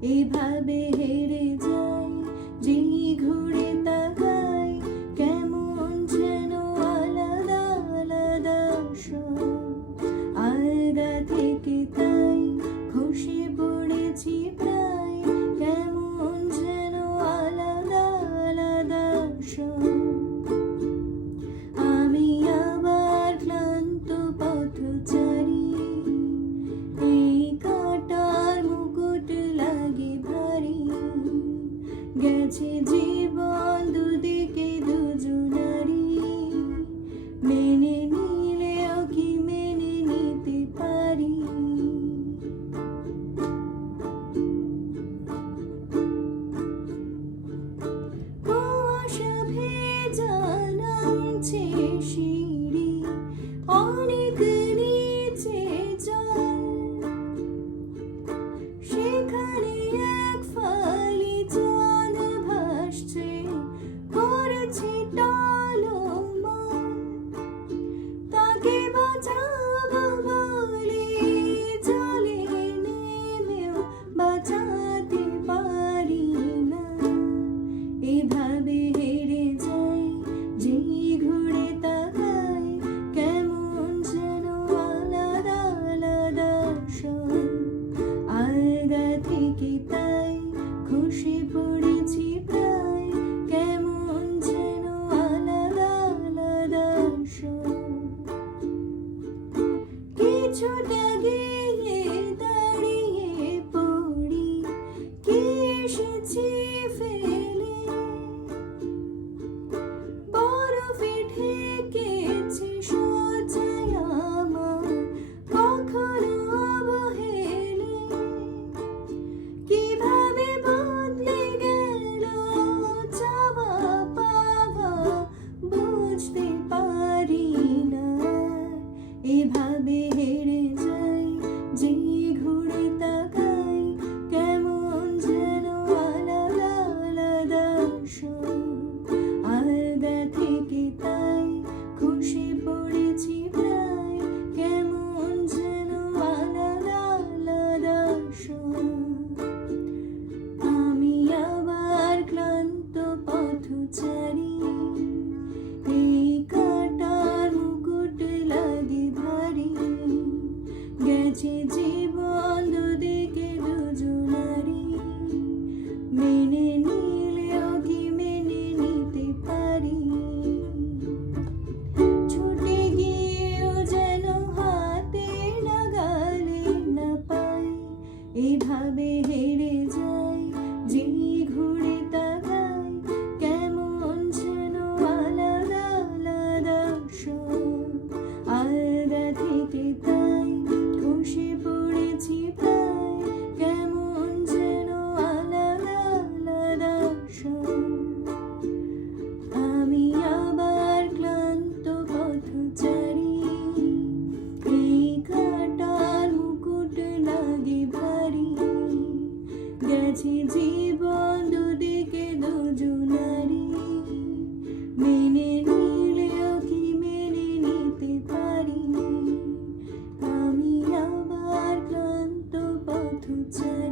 এভাবে হেরে যাই যেই ঘুরে তাকাই, কেমন যেন আলাদা আলাদা সব। আলগা থেকে তাই খসে পড়েছি প্রায়, কেমন যেন আলাদা আলাদা সব। আমি আবার ক্লান্ত পথচারী, এই কাঁটার মুকুট লাগে ভারী। গেছে জীবন দুদিকে দুজনারই, মেনে নিলেও কি মেনে নিতে পারি। কুয়াশা ভেজা নামছে সিঁড়ি, অনেক নিচে জল। সেখানে এক ফালি চাঁদ ভাসছে, করেছে টলমল। তাকে বাঁচাবো বলে জলে নেমেও বাঁচাতে পারি না। এভাবে হেরে যাই যেই ঘুরে তাকাই, কেমন যেন আলাদা আলাদা সব। আলগা থেকে তাই খসে পড়েছি প্রায়, কেমন যেন আলাদা আলাদা সব। কিছুটা গিয়ে দাঁড়িয়ে পড়ি, কি এসেছি ফেলে। বরফে ঢেকেছে সোজাই আমার, কখনো অবহেলে। কিভাবে বদলে গেল চাওয়া পাওয়া, বুঝতে পারি না। এভাবে হেরে যাই যেই ঘুরে তাকাই, কেমন যেন আলাদা আলাদা সব। আলগা থেকে তাই খসে পড়েছি প্রায়, কেমন যেন আলাদা আলাদা সব। আমি আবার ক্লান্ত পথচারী, এই কাঁটার মুকুট লাগে ভারী। গেছে জীবন দুদিকে দুজনারই, মেনে নিলেও কি মেনে নিতে পারি। ছুটে গিয়েও যেন হাতে নাগালে না পাই, এভাবে হেরে যাই যেই ঘুরে তাকাই, কেমন যেন আলাদা আলাদা সব। আলগা থেকে তাই খসে পড়েছি প্রায়, কেমন যেন আলাদা আলাদা সব। আমি আবার ক্লান্ত পথচারী, এই কাঁটার মুকুট লাগে ভারী। গেছে জীবন দুদিকে দুজনারই, মেনে নিলেও কি মেনে নিতে পারি। আমি আবার ক্লান্ত পথচারী।